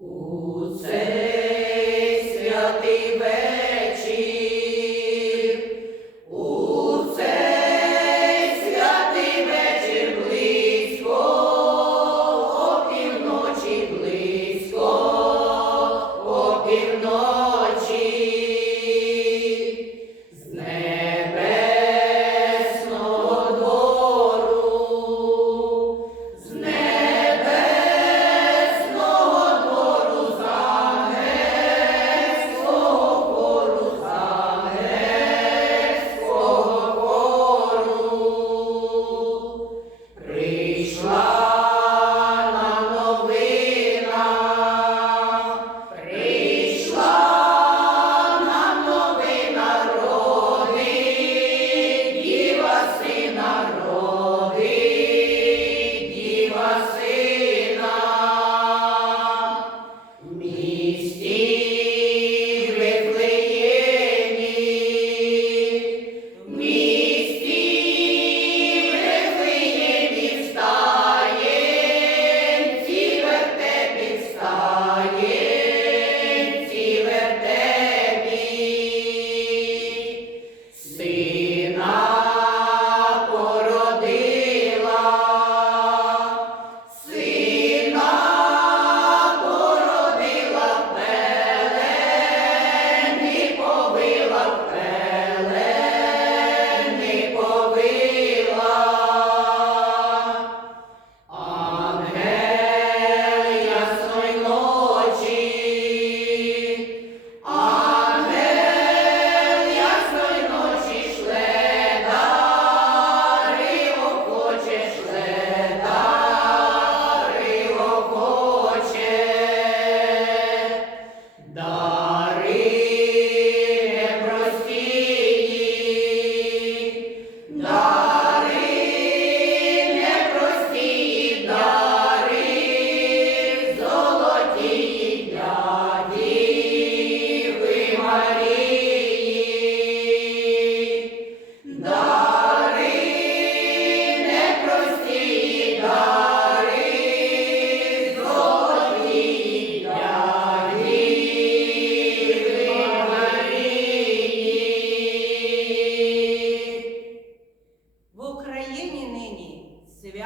У цей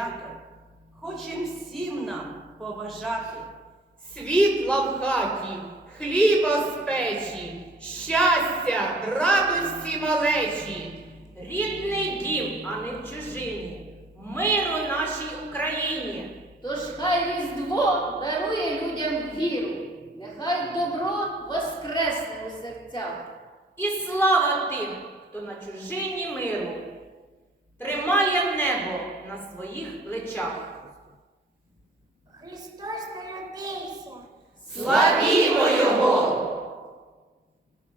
свято, хочем всім нам побажати. Світла в хаті, хліба з печі, щастя, радості малечі. Рідний дім, а не в чужині, миру нашій Україні. Тож хай Різдво дарує людям віру, нехай добро воскресне у серцях. І слава тим, хто на чужині миру тримає небо на своїх плечах.